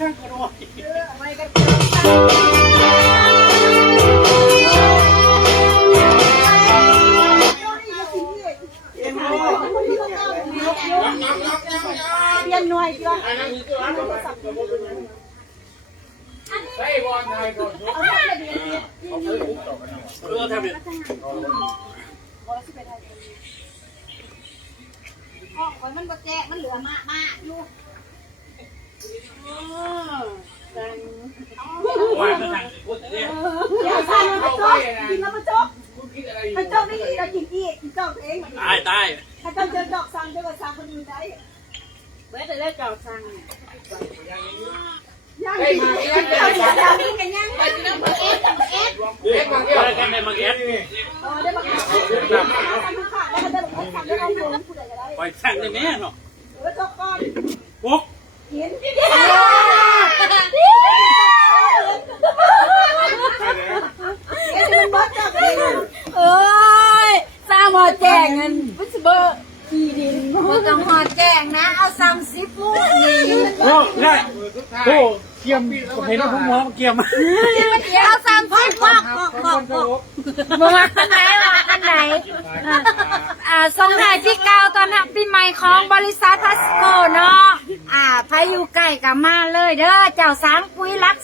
เรียนหน่วยก็ใส่บอลไทยก่อนทำเนี่ยมันบ่แจกมันเหลือมากอยู่ว่ามันทางพูดเนี่ยกินแล้วมันจบมันจบนี่เรากินอีกกินจบเองตายถ้าต้องเจอดอกซังเจอกับซังคนอื่นได้เมื่อแต่เลิกดอกซังยังกินยังกินกันยังไปกินน้ำเอ็ดกันได้มาเก็ตได้มาซังทุกขาแล้วก็ได้ซังได้เอาลงผู้ใดก็ได้ปล่อยสั่งได้ไหมเนาะแล้วจบก่อนปุ๊บกินเอ้ยสร้างหอแจงเงินวิสเบอร์ที่ดินมันต้องหอแจงนะเอา30ลูกนี่โอ้ได้โอ้เกี่ยมเห็นว่าผมมองเกี่ยมเอา30พันกมาขั้นไหนส่งท้ายที่เก่าตอนนั้นปีใหม่ของบริษัททัสโกเนาะพายุใกล้กับมาเลยเด้อเจ้าสามปุ้ยรัก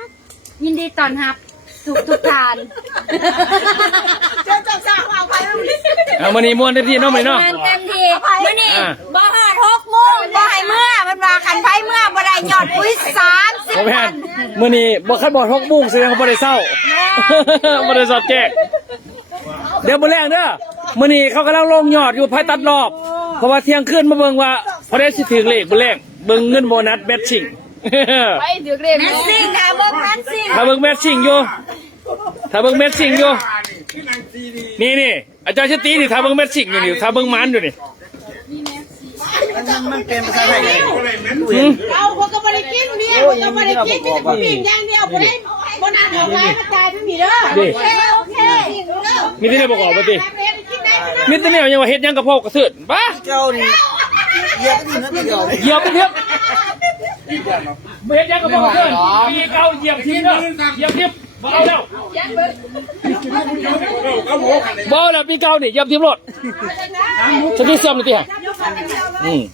3ยินดีต้อนรับทุกทานเจ้าสาวเอาไปมันนี่ม้วนเต็มที่เนาะมันเนาะเต็มที่มันนี่บ่หา6 โมงบ่ให้เมื่อมันว่าขันไฟเมื่อบ่ได้ยอดปุ้ย30พันมันนี่บ่คัดบ่6 โมงแสดงว่าบ่ได้เศร้าบ่ได้สอบแจกเดี๋ยวมื้อแรกเด้อมื้อนี้เขากำลังลงยอดอยู่ภายตัดรอบเพราะว่าเที่ยงคืนมาเบิ่งว่าพอได้สิถึงเลขมื้อแรกเบิ่งเงินโบนัสแมทชิ่งไปถึงเลขแมทชิ่งค่ะเบิ่งแมทชิ่งถ้าเบิ่งแมทชิ่งอยู่นี่อาจารย์ชตีนี่ถ้าเบิ่งแมทชิ่งอยู่นี่ถ้าเบิ่งมันอยู่นี่มันเป็นภาษาไทยเอาพวกก็ไม่ได้กินเนี่ยพวกก็ไม่ได้กินมีแต่ผู้หญิงอย่างเดียวผู้ใดบนนั้นเอาไว้กระจายไม่มีเด้อโอเคมีที่ไหนบอกบ่ติมีที่ไหนยังว่าเฮ็ดยังกระเพาะกระเสือนบ้าเจ้านี่เหยียบนี่นะเหยียบเฮ็ดยังกระเพาะกระเสือนมีเก่าเหยียบทีเด้อเหยียบทิพย์บ่เอาแล้วบ่แล้วปีเก่านี่เหยียบทิพย์รถฉันที่เสื่อมเลยติฮะ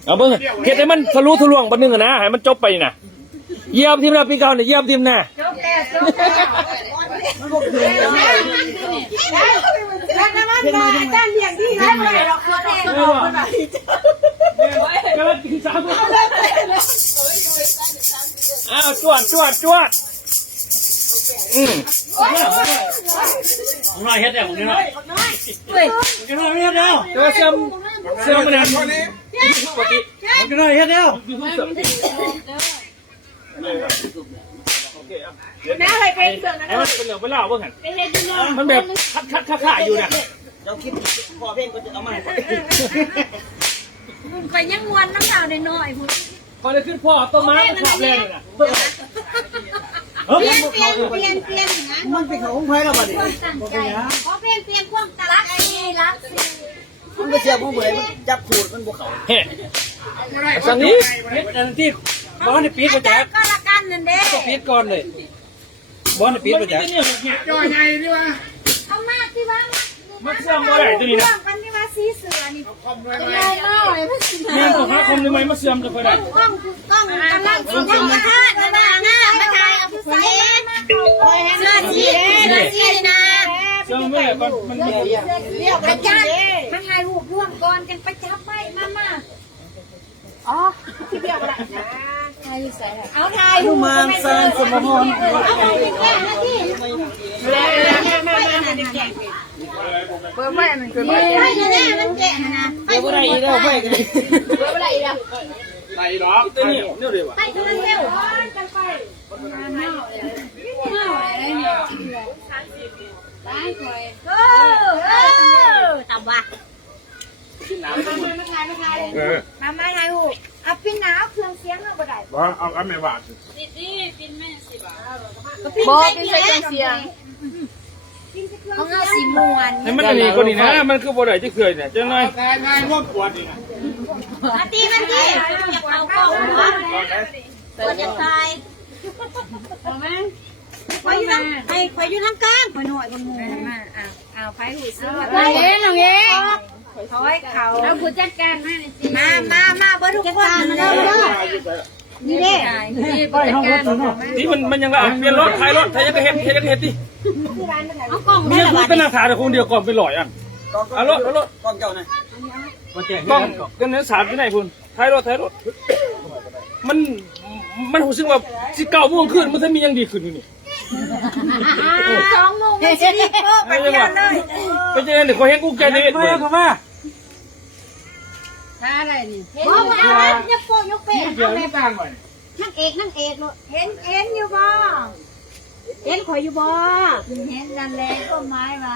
เอาเบิ่งเฮ็ดให้มันทะลุทะลวงบัดนึงนะให้มันจบไปน่ะเหยียบทิพย์แล้วปีเก่านี่เหยียบทิพย์น่ะอ้าวจวดน้อยเฮ็ดได้ผมนี่น้อยน้อยเฮ็ดแล้วตัวเสื่อมมันนั่นปกติน้อยเฮ็ดแล้วน้าไปเป็นเสื่อมนะมันเป็นเหลืองเป็นเหล้าเบิ่งหั่นมันแบบคัดอยู่น่ะเราคิดพอเพลงก็จะเอามาให้ไปยังมวนน้ำตาลน้อยๆพุ่นพอได้ขึ้นพ่อต้นไม้มันขับแรงน่ะเปลี่ยนนะมันเป็นของไผ่แล้วบัดนี้ขอเปลี่ยนความรักมันก็เสียผู้เบื่อมันจับถูดมันบ่เข้าเฮ้สังนี้เฮ็ดอันที่บอลนี่ปีดบ่แจกก็ละกันนั่นเด้ปีดก่อนเลยบอลนี่ปีดบ่แจกจ่อยใหญ่ดีว่าเอามาที่ว่ามันเสื่อมบ่ได้ตัวนี้นะกันที่ว่าสีเสือนี่แม่นตัวหาคมได้มั้ยมาเสื่อมจะค่อยได้กล้องกำลังส่งมาทาดมาหน้ามาถ่ายเอาผู้ใส่เสื้อสีนะเสื่อมแม่มันมีอาจารย์มาถ่ายรูปร่วมก่อนกันไปจับไว้มาอ๋อที่เดียวกันนะถ่ายใส่เอาถ่ายรูปมาสร้างสมภพเอาไปแก้หน้าที่เบอร์ไม่มันเกิดไม่ได้มันแก่นะเบอร์อะไรอีกแล้วไม่กันเบอร์อะไรอีกแล้วไหนหรอตัวนี้เนี่ยเดี๋ยวไปตัวนั้นเร็วกันไปเมาอะไรเนี่ยได้คอยต่ำว่ะมาถ่ายรูปเอาปิ้นหนาวเครื่องเสียงเมื่อบ่ได้เอาแม่บาทดิปิ้นแม่10 บาทบอกปิ้นใส่เครื่องเสียงเขาเงาสีมวนให้มันอันนี้ก็นี่นะมันคือบ่ได้จะเคยเนี่ยจังไงง่ายร่วมปวดนี่ตีมันดิอย่าเอากล้อง คนยังตาย เอาไหม คอยอยู่นั่งไอ้คอยอยู่นั่งกลางคอยหน่อยคนหมู่ มาเอาไฟหูซื้อ น้องเอ๋น้องเอ๋ เขาให้เขาแล้วผู้จัดการมาในจี มาเบอร์ทุกคนมาเด้อนี่เด้ นี่ผู้จัดการ นี่มันยังละเปลี่ยนรถท้ายรถท้ายยังก็เฮ็ดดิ เอากล้อง มียังเป็นนักข่าวแต่คนเดียวก่อนไปหล่อยอันเอารถ กล้องเจ้าหน่อย กล้องกันเนื้อสารที่ไหนคุณท้ายรถมันหูซึ่งว่าสิเก่าม่วงขึ้นมันจะมียังดีขึ้นอยู่นี่ 2 โมงมันสิดีเพิ่มไป ไม่ใช่ว่าเป็นยังไงเดี๋ยวเขาเห็นกูแกนี่มา ถ้าอะไรนี่ บ่มาเอาอย่าโปะยกเป้ เดี๋ยวนี่ต่างหน่อย นั่งเอกลูกเห็นอยู่บ่เห็นข่อยอยู่บ่เห็นนั่นแหละก็ไม้มา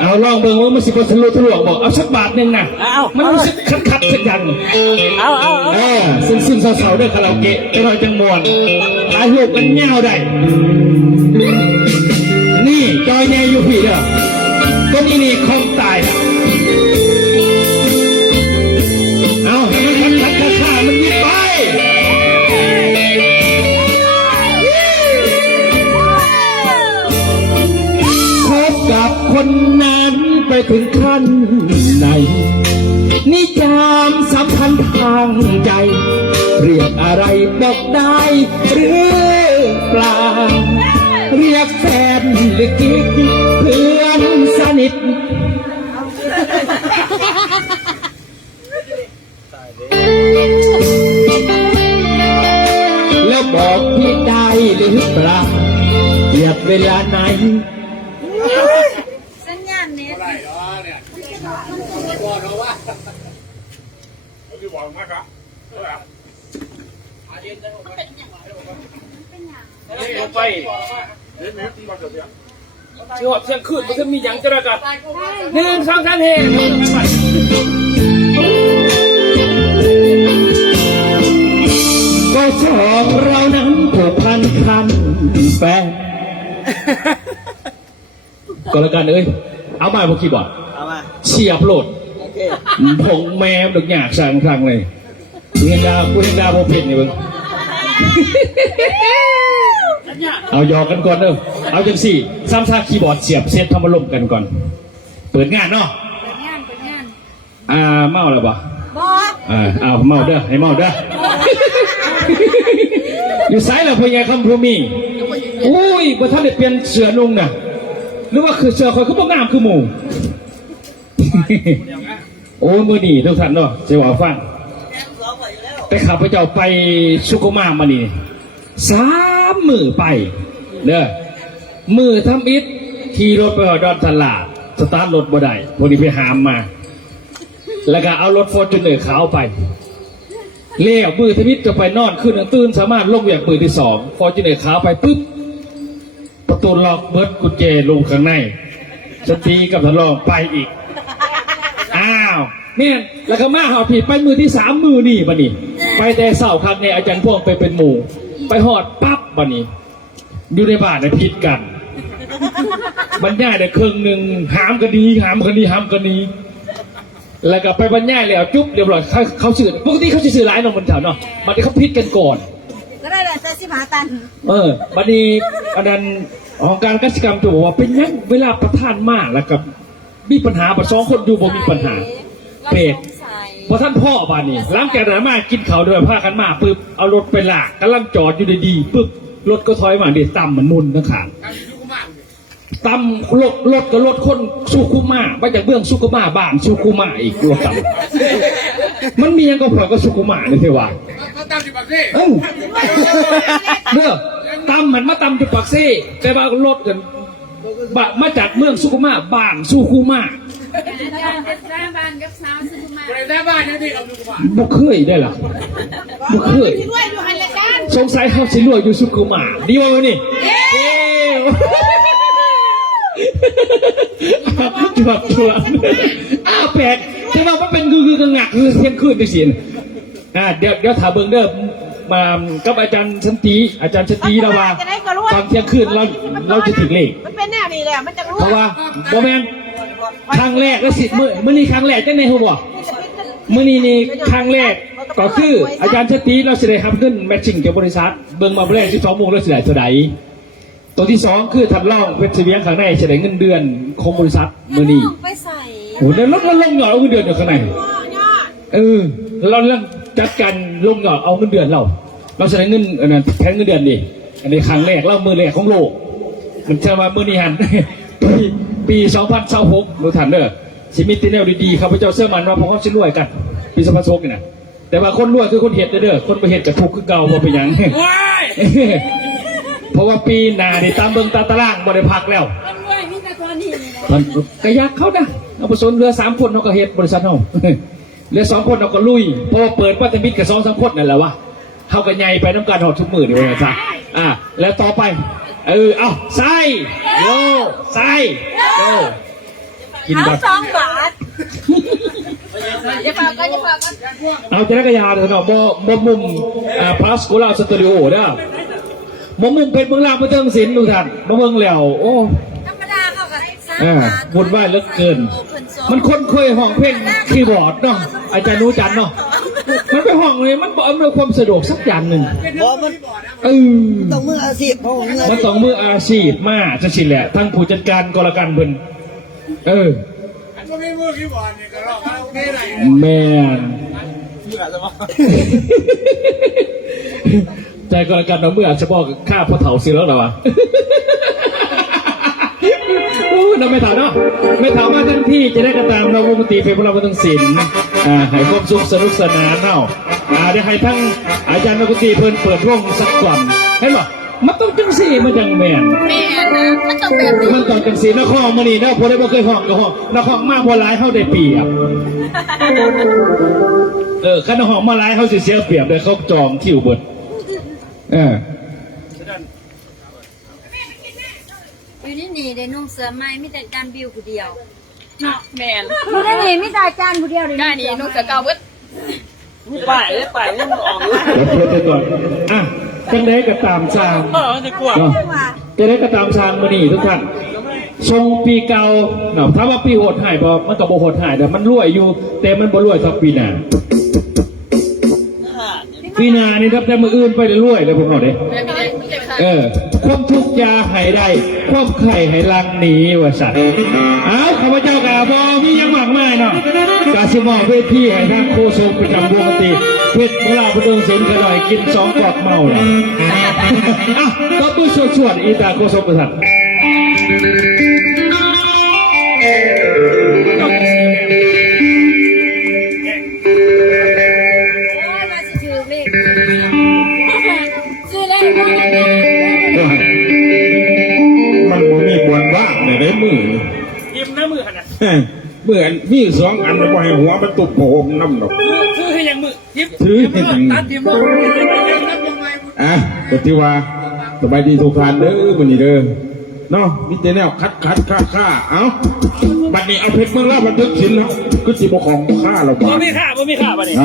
เอาลองเบิ่งว่ามันสิบทะลุทะลวงบอกเอาสักบาทหนึ่งนะมันรู้สึกคัดสักอย่างซึ่งสาวๆด้วยคาราโอเกะไปหน่อยจังมวนถ่ายรูปกันเงาได้นี่จอยแน่อยู่พี่เด้อต้นนี่คงตายเอาให้มันคัดข้ามันยิบไปคบกับคนนั้นไปถึงขั้นไหนนี่จามสัมพันธ์ทางใจเรียกอะไรบอกได้หรือเปล่าเรียกแฟนหรือกิ๊กเพื่อนสนิทแล้วบอกพี่ได้หรือเปล่าเกียบเวลาไหนสัญญาณเน็ต ลงไปเชื่อเที่ยงคืนมันจะมีอย่างจะระกัน1 2 3เฮก็ชอบเรานั้นผูกพันคันแฟนก็แล้วกันเอามาพวกคีย์บอร์ด เอามา เชียบโหลด โอเค ผงแมวดึกหยาบสั่งครั้งเลยกูเห็นดาโบเพนนี่มึงเอาหยอกกันก่อนเอาจังสี่ซ้ำซากคีย์บอร์ดเสียบเซตทำมาลมกันก่อนเปิดงานเนาะเปิดงานเมาแล้วปะ บ่ เอาเมาเด้อให้เมาเด้ออยู่ไซส์แล้วพยายคำพูมีอุ้ยบ่ท่านได้เปลี่ยนเสือนุ่งน่ะหรือว่าคือเสือคอยเขาบ่งามคือหมู่โอ้มือนี่ทุกท่านเนาะจะว่าฟังแต่ข้าพเจ้าไปสุโกมามานี่3 มื้อไปเด้อมือทำอิฐขี่รถไปดอนตลาดสตาร์ทรถบ่ได้พอดีไปหามมาแล้วก็เอารถฟอร์จูเนอร์ขาวไปเลี้ยวมือทมิตก็ไปนอนขึ้นตื่นสามารถลงอย่างมือที่2ฟอร์จูเนอร์ขาวไปปุ๊บประตูล็อกเบิร์ดกุญแจลงข้างในสตีกับทะลองไปอีกอ้าวเนี่ยแล้วก็มาหาผิดไปมือที่3มือนี่บัดนี้ไปแต่เสาร์ครั้งในอาจารย์พวงไปเป็นหมู่ไปหอดปั๊บบัดนี้อยู่ในบ้านในพิษกันบรรยายได้ครึ่งหนึ่งหามกันนี้แล้วก็ไปบรรยายแล้วจุ๊บเรียบร้อยเขาสื่อปกติเขาจะสื่อร้ายน้องมันแถวเนาะบัดนี้เขาพิษกันก่อนก็ได้ละ45 ตันบัดนี้อันนั้นของการกสิกรรมจะบอกว่าเป็นยังเวลาประทานมากแล้วกับมีปัญหาประ2 คนอยู่บ่มีปัญหาเป็ดพอท่านพ่อบานี่ล้างแกระมากินเขาด้วยผ้ากันมาปึ๊บเอารถไปลากกำลังจอดอยู่ดีๆปึ๊บรถก็ถอยมาเดี๋ยวต่ำมันนุ่นนะขางต่ำรถก็รถคนสุขุมาไปจากเบื้องสุขุมาบ้านสุขุมาอีกรถต่ำมันมียังก็พอก็สุขุมาเนี่ยเทว่าเมื่อต่ำมันมาต่ำจุดปากเซ่แต่ว่ารถกันมาจากเมืองสุขุมาบ้านสุขุมาบ่เคยได้หรอบ่เคยสงสัยเขาสิรวยอยู่สุขุมาดีวะนี่จวบแปลกที่ว่ามันเป็นคืองักคือเที่ยงคืนไปสิเดี๋ยวถามเบิ่งเด้อ มากับอาจารย์ชันตีเราว่าตอนเที่ยงคืนเราจะถึงเลข มันเป็นแนวนี้แหละมันจะรู้ เพราะว่าโบแมนครั้งแรกและสิมื้อนี้ครั้งแรกจังได๋ฮู้บ่มื้อนี้นี่ครั้งแรกก็คืออาจารย์ชันตีเราสิได้รับเงินแมทชิ่งกับบริษัทเบิ่งมาบ่ได้12โมงแล้วสิได้เท่าใดตัวที่2คือทำร่องเพชรเสียงข้างในจะได้เงินเดือนของบริษัทมื้อนี้ ไปใส่ โอ้แล้วลงหยอดเอาเงินเดือนอยู่ข้างในเราเรื่องจัดการลงหยอดเอาเงินเดือนเราจะได้เงินอันนั้นแทนเงินเดือนดิอันนี้ครั้งแรกมือแรกของโลกมันจะมามื้อนี้หัน ปี2026รู้ทันเด้อสิมีแต่แนวดีๆข้าพเจ้าเชื่อมั่นว่าพวกเขาสิรวยกันปี2026นี่นะแต่ว่าคนรวยคือคนเฮ็ดเด้อคนบ่เฮ็ดก็ทุกข์คือเก่าบ่เป็นหยัง เพราะว่าปีหน้านี่ตามเบิ่งตาตารางบ่ได้พักแล้วมันก็อยากเขานะเอาไปสนเรือ3คนเฮาก็เฮ็ดบริษัทเฮา เรือ2คนเฮาก็ลุยเพราะว่าเปิดปัตตมิตรกับ2-3คนนั่นแหละวะเฮาก็ใหญ่ไปนำกันฮอดทุกมื้อนี่ว่าซะแล้วต่อไปเอาใส่โยใส่โยกินแบบ 2 บาทอย่าฝากกันเอาจักรยานเถอะเนาะบ่มุมพลาสโกลาสตูดิโอเด้อบ่มุมเพชรเมืองลาวเทิงศิลป์ทุกท่านบ่เบิ่งแล้วโอ้ธรรมดาเขาก็วุ่นวายเหลือเกินมันคนเคยห้องเพลงคีย์บอร์ดเนาะอาจารย์รู้จันเนาะมันไปห้องเลยมันบ่อำนวยความสะดวกสักอย่างหนึ่งมันต้องมืออาชีพเพราะมือมันต้องมืออาชีพมากจะสิแหละทั้งผู้จัดการกรการเพิ่นแม่นใจกรการเราเมื่อจะบอกฆ่าพ่อเฒ่าสิแล้วเหรอวะเราไม่ถามเนาะไม่ถามว่าทั้งที่จะได้กระตามเราวงดนตรีเพลงของเราเป็นทั้งศิลป์ให้ความสุขสนุกสนานเนาะได้ให้ทั้งอาจารย์นักดนตรีเพิ่นเปิดวงสักก่อนให้หรอมันต้องจังสีมันจังแมนนะมันต้องแบบนี้มันต้องจังสีนครมันนี่นะพอได้บ่เคยห้องก็ห้องนครมากพอร้ายเข้าได้เปรียบขณะห้องมาร้ายเขาเสียเปรียบเลยเขาจองคิวเบิดอยู่นี่ได้นุ่งเสื้อไหมมีแต่จานบิวผู้เดียวเนาะแมนอยู่นี่มีแต่จานผู้เดียวเลยได้นี่นุ่งเสื้อเก่าเบิดป้ายนี่มันออกเลยเดี๋ยวก่อนจังได้กระตามชางจะได้กระตามชางมานี่ทุกท่านทรงปีเก่าเนาะถ้าว่าปีโหดหายพอมันกับโบโหดหายแต่มันรวยอยู่แต่มันบ่รวยเท่าปีหน้าปีหน้านี่ครับแต่มืออื่นไปรวยเลยผมบอกเลยความทุกข์ยาหายได้ความไข่ให้ลังหนีว่าสัตว์ข้าพเจ้ากาบอมียังหวังไม่เนาะกาสิมอเวทีให้ทางโคศกประจำวงดนตรีเพชรเวลาประดงเสียงกระดอยกิน2 กอกเมาเลยก็ตู้ชวดอีตาโคศกประทัดมันมีบวนว่างในได้มือยิ้มนะมือขนาดเหมือนมี2 อันแล้วก็ให้หัวมันตุบโผล่น้ำดอกคือให้ยังมือยิ้มถือให้ยังตัดยิ้มก็ที่ว่าสบายดีทุกท่านเด้อวันนี้เด้อเนาะมีแต่แนวคัดฆ่าบัดนี้เอาเพชรเมืองลาวบันทึกศิลป์นะก็สิบของฆ่าเราบ่มีฆ่าบัดนี้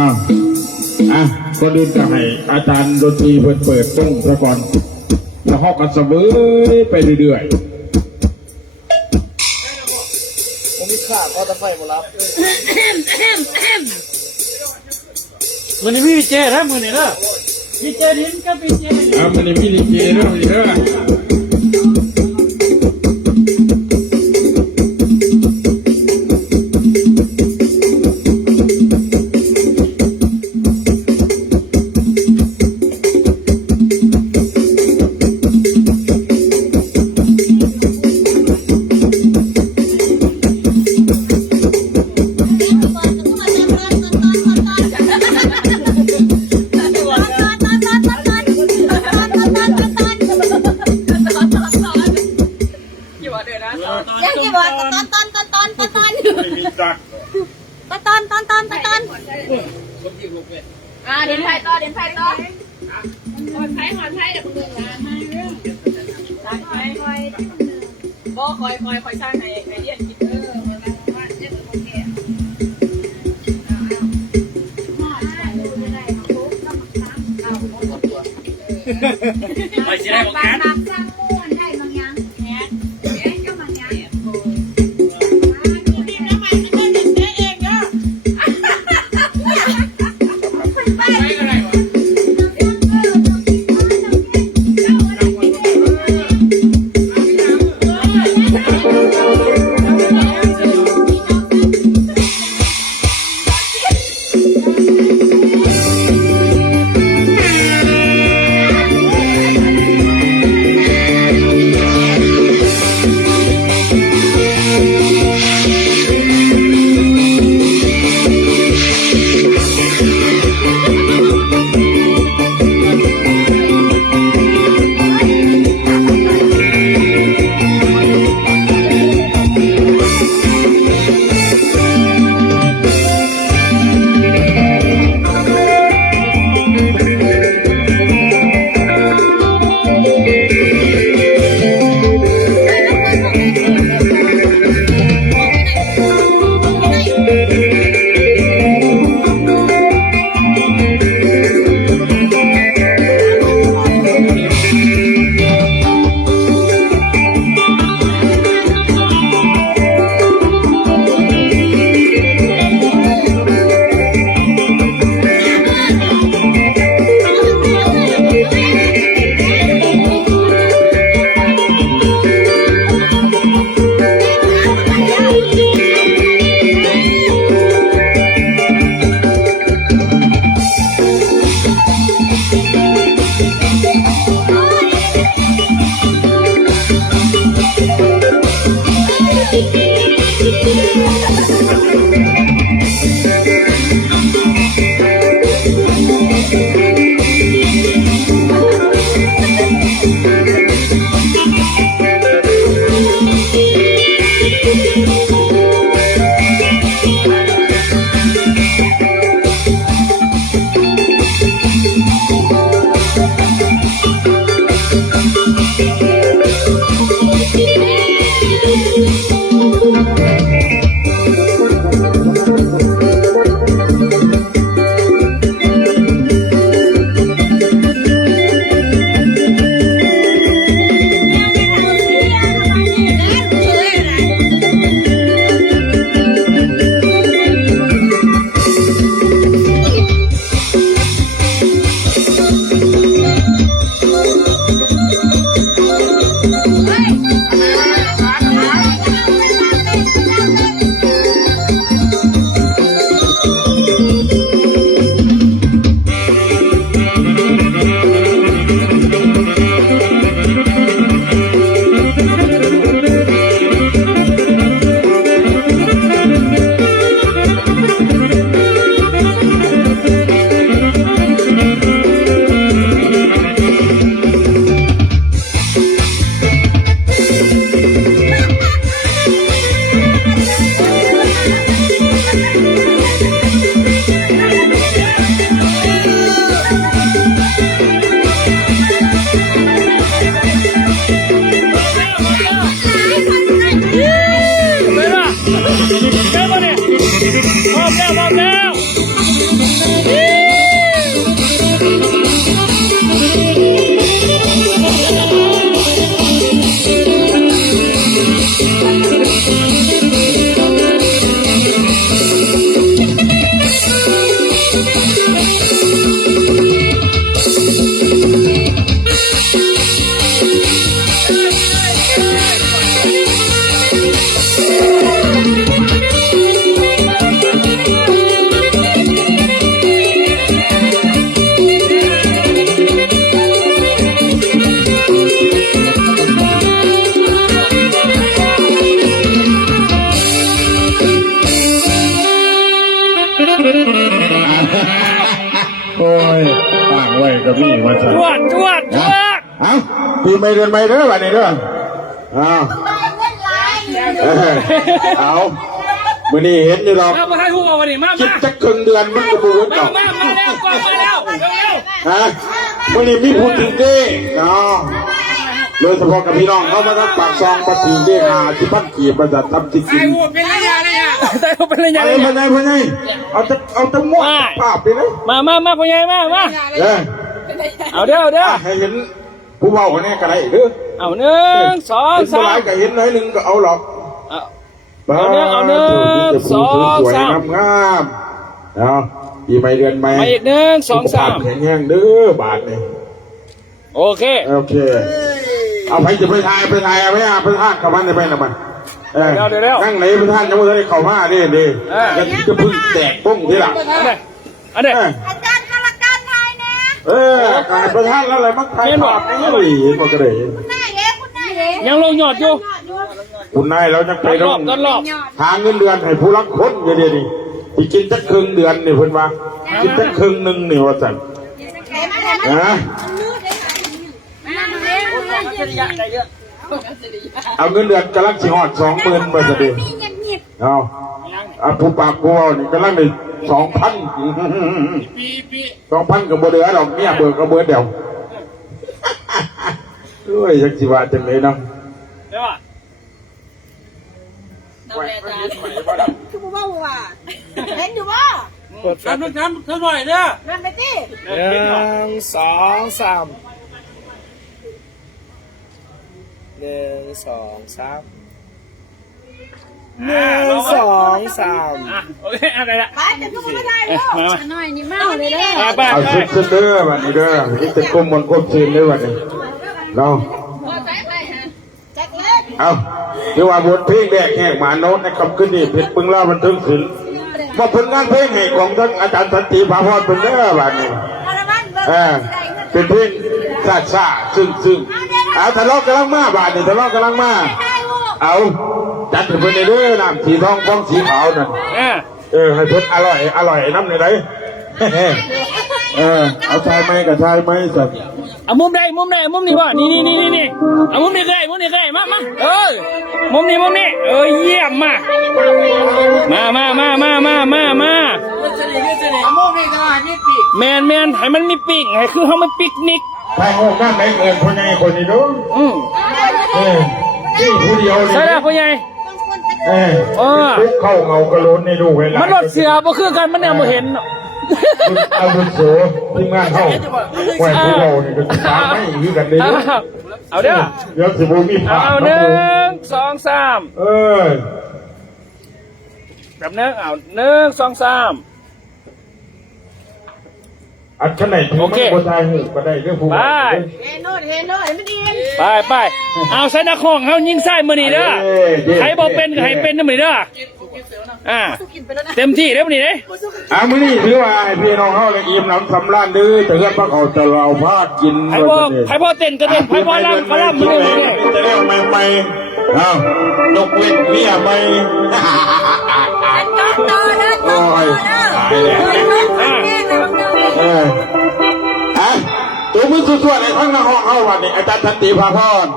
ก็เดินกับให้อาจารย์ดนตรีเปิดต้งซะก่อนแล้วฮอกกันเสมอไปเรื่อยผมมีขาพอตะไฟหมดแล้วมันนี่มีเจนะมือนี่เด้อมีเจดินก็มีเจมันนี่มีลิเกเด้อเดินไทยต่อเดี๋ยวไทยเดี๋ยวมึงมาตั้งคอยบ่คอยสร้างให้เรียนคิด จะได้บอก บ้า แก๊ น ส มาสร้างม่วนได้บางอย่างแก๊สก็บางอย่าง ไม่อะไรวะ โอ้ยต่างไว้กับพี่มาสั่น จวดจวดจวด เอาปีไม่เดือนไม่เด้อวันนี้เด้อเอามื่อนี้เห็นอยู่หรอก มาให้ฮู้เอาวันนี้มา คิด มา จะครึ่งเดือนมันก็บูด มา เนาะ มาแล้วกองมาแล้วเร็ว ฮะมื่อนี้มีพูดถึงเด้เนาะโดยเฉพาะกับพี่น้องเขามาทำปากซองปฏิเด้หาที่พันกีบมาจัดทำจิต ๆ กิ ไอ้ น ฮู้เป็นระยะเลยอ่ะไอ้ฮู้เป็นระยะ อะไร เลย พันไงพันไงเอาตะม้วนภาพไปนะ มาพ่อใหญ่มา เออ เอาเด้อ ให้เห็น ผู้เว้าคนนี้ก็ได้เด้อ เอาหนึ่งสอง เป็น สา สลาม ยก็เห็นน้อยหนึงก็เอาหรอก เอาหนึ่งสองสาม งามๆเอาปีใหม่เดือนใหม่ มาอีกหนึ่งสองสาม แข็งแรงเด้อบาทนี่ โอเค โอเคเอาไปจะไปทายเอาไปท่านเข้ามาในไปนะมันนั่งไหนไปท่านยังไม่ได้เข้ามาดิจะพึ่งแตกปุ้งทีหลัง อันนี้ อาจารย์กรการไทยนะ การไปท่านแล้วอะไรมักไทยบาทนี่เลยมันก็ได้ คุณนายเด้คุณนายเด้ ยังลงหยอดอยู่ คุณนายเราจะไป ร ต้ อ อบ ง ต้นรอบ หาเงินเดือนให้ผู้รักคนเดี๋ยวนี้ที่กินจักครึ่งเดือนนี่เพิ่นว่ากินจักครึ่งหนึ่งนี่ว่าสั่นนะเอาเงินเดือนกำลังสิฮอด20,000บาทเดียวเอาผู้ปากผู้เอานี่กำลังได้2,000กับบ่เหลือดอกเนี่ยเบิกก็เบิดเดียวรวยจักสิว่าจังได๋เนาะ เดี๋ยว คือบ่ว่าเห็นอยู่บ่ ทำเท่าไหร่เนี่ย นั่นไปติ หนึ่งสองสามหนึ่งสองสามหนึ่งสองสามโอเคอะไรละ ไปจะก็บ่ได้ลูก หน่อยนี่มากเลยเด้อ ไป เอาสุดเด้อบัดนี้เด้อนี่จะก้มบนก้มซีนเด้อบัดนี้เนาะ จักเล็ก เอาเดี๋ยวว่าบทเพลงแรกแหกหมาโน้ตในคำขึ้นนี่เพชรปึงเล่าบันทึกศิลป์มาผลงานเพลงให้ของท่านอาจารย์สันติภาพรเป็นเด้อบัดนี้ เอาละมันเบิ่ง เป็นเพลงซาซึ่งเอาทะเลาะกำลังมาบาดนี่ทะเลาะกำลังมาเอาจัดให้เพิ่นเด้อน้ำสีทองฟองสีขาวนั่นให้เพิ่นอร่อยน้ำในไหนเอาชายไม้กับชายไม้สัตว์ เอามุมใดมุมนี้วะนี่เอามุมนี้ก็ได้มามุมนี้เยี่ยมมาแมนให้มันมีปีกให้คือเขามันปิกนิก ไปงงนั่นไหนเกินคนใหญ่คนนี้ดูนี่ผู้เดียวนี่ ใช่แล้วพ่อใหญ่ เข้าเงากระโลนในดูเวลา มันรถเสือบ่คือกันมันแนวบ่เห็น เอาบุญโสทีมงานเข้าไหวผู้เราเนี่ยก็ตามไม่ยื้อกันเลย เอาเด้อ เดี๋ยวสิบูมีผ่า เอาหนึ่งสองสาม แบบนึงเอาหนึ่งสองสาม อันขนาดที่มันคนไทยหูก็ได้เรื่องผู้ ไป เห็นโน่นไม่ดี ไปเอาใส่นักของเขายิงไส้มือนี่เด้อใครบอกเป็นก็ให้เป็นนะมือนี่เด้อเต็มที่เด้อมือนี่เด้ มื้อนี้ถือว่าให้พี่น้องเขาเลยอิ่มน้ำสำราญดื้อแต่เพื่อนพระเขาจะเราพากิน ใครบอกเต้นก็เต้นใครบอกรำก็รำมือนี่ จะเรียกใหม่ๆเอานกเล็กเมียใหม่ ต่อนะ โอ้ยตายแล้วตัวมึงสวดๆในข้างหน้าห้องเข้าวันนี้อาจารย์สันติภาพร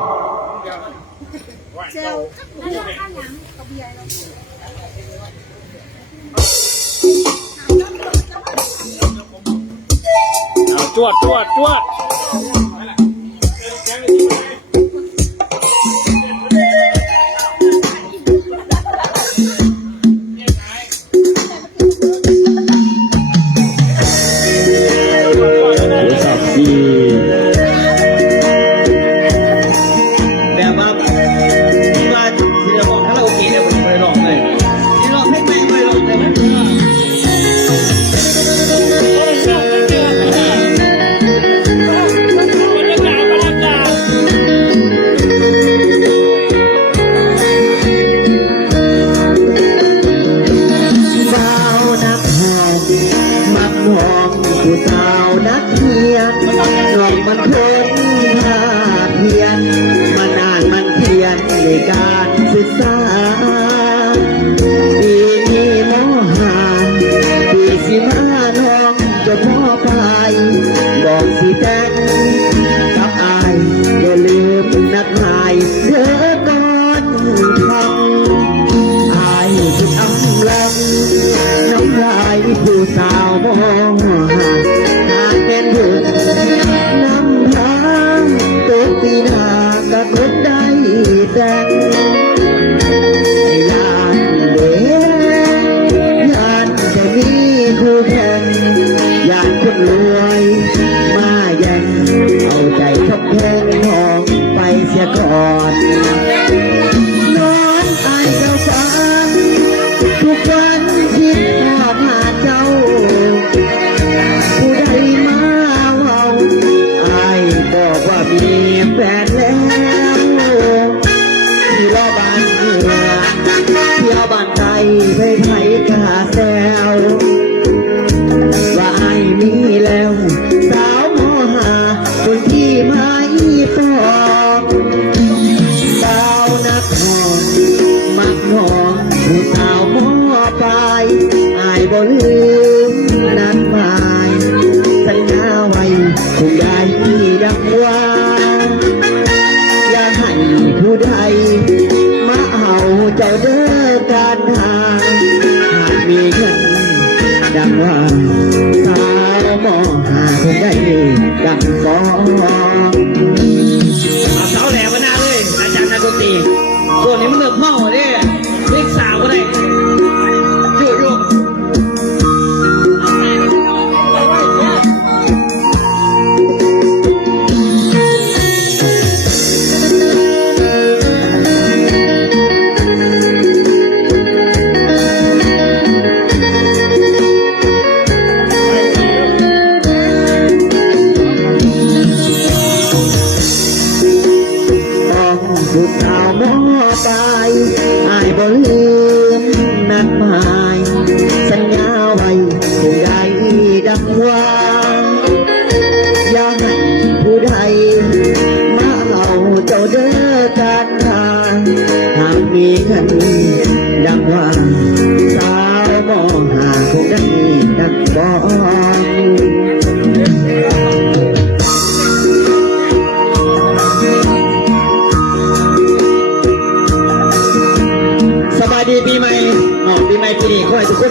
จวด แบบว่าที่ว่าที่เราบอกคาราโอเกะเนี่ยผมไม่ได้ร้องเลยที่ร้องเพลงไม่ได้ร้องเลยสาวนักหองมักมองผู้สาวนักเทียนน้องมันคงพาเพียนมานานมันเพียนในการศึกษาปีนี้มห้าปีสิมาน้องจะพ่อไปบอกสิแต่งกับอายอย่าลืมนักหายเธอก่อนทำอายจะอำลังน้ำลายผู้สาวมองหากเป็นบุญน้ำทางตัวปีหน้าก็คงได้แต่งยานเด็ยานจะมีคู่แข่งยานคนรวยมาแย่งเอาใจทับแข่ง ยก่อนนอนอายเจ้าฟังทุกวันคิดทอดหาเจ้าผู้ใดมาเว้าอายบอกว่ามีแฟนแล้วที่รอบ้านเมืองเที่ยวบ้านไทยไปไทยกาแซวว่าอายมีแล้วสาวมอหาคนที่ไม่ตอบสาวนักหอนมักหอนผู้สาวมอปลายอายบ่ลืมนัดหมายสัญญาไว้คงได้ที่ดังว่าอย่าให้ผู้ใดมาเอาเจ้าเด้อการหาหากมีเงินดังว่าสาวมอหาคงได้ดังฟ้องเอาเสาแหลมมาหน้าเลยอาจารย์นักดนตรีตัวนี้มันเลิกเมาเลยเล็กสาวก็ได้อยู่ผู้สาวมอปลายอายบ่ลืมนัดหมายสัญญาไว้คงได้ดังว่าอย่าให้ผู้ใดมาเอาเจ้าเด้อการทางหากมีเงินดังว่าสาวมอหาคงได้ดังบอก สบายดีปีใหม่ปีใหม่ปีนี้ขอให้ทุกคน